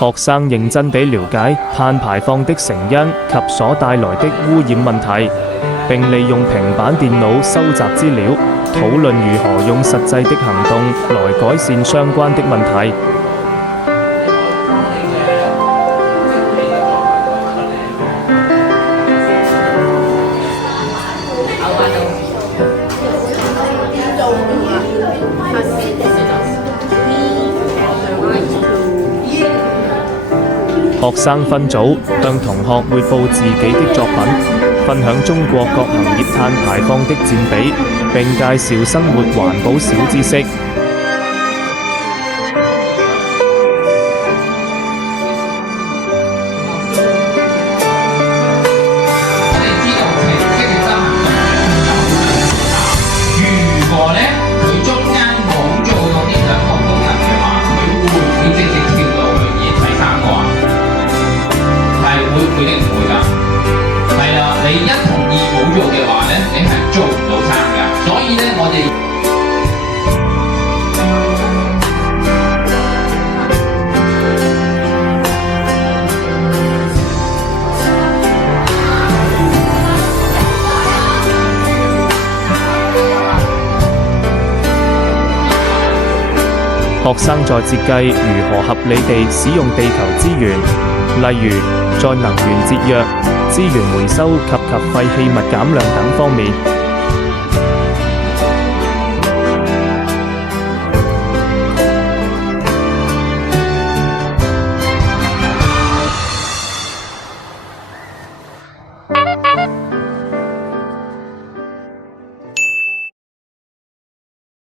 學生認真地了解碳排放的成因及所帶來的污染問題，並利用平板電腦收集資料，討論如何用實際的行動來改善相關的問題。學生分組向同學匯報自己的作品，分享中國各行業碳排放的佔比，並介紹生活環保小知識。會定唔會㗎？係啦，你一同二冇做嘅話咧，你係做唔到3㗎。所以咧，我哋學生在設計如何合理地使用地球資源，例如在能源節約、資源回收及廢棄物減量等方面，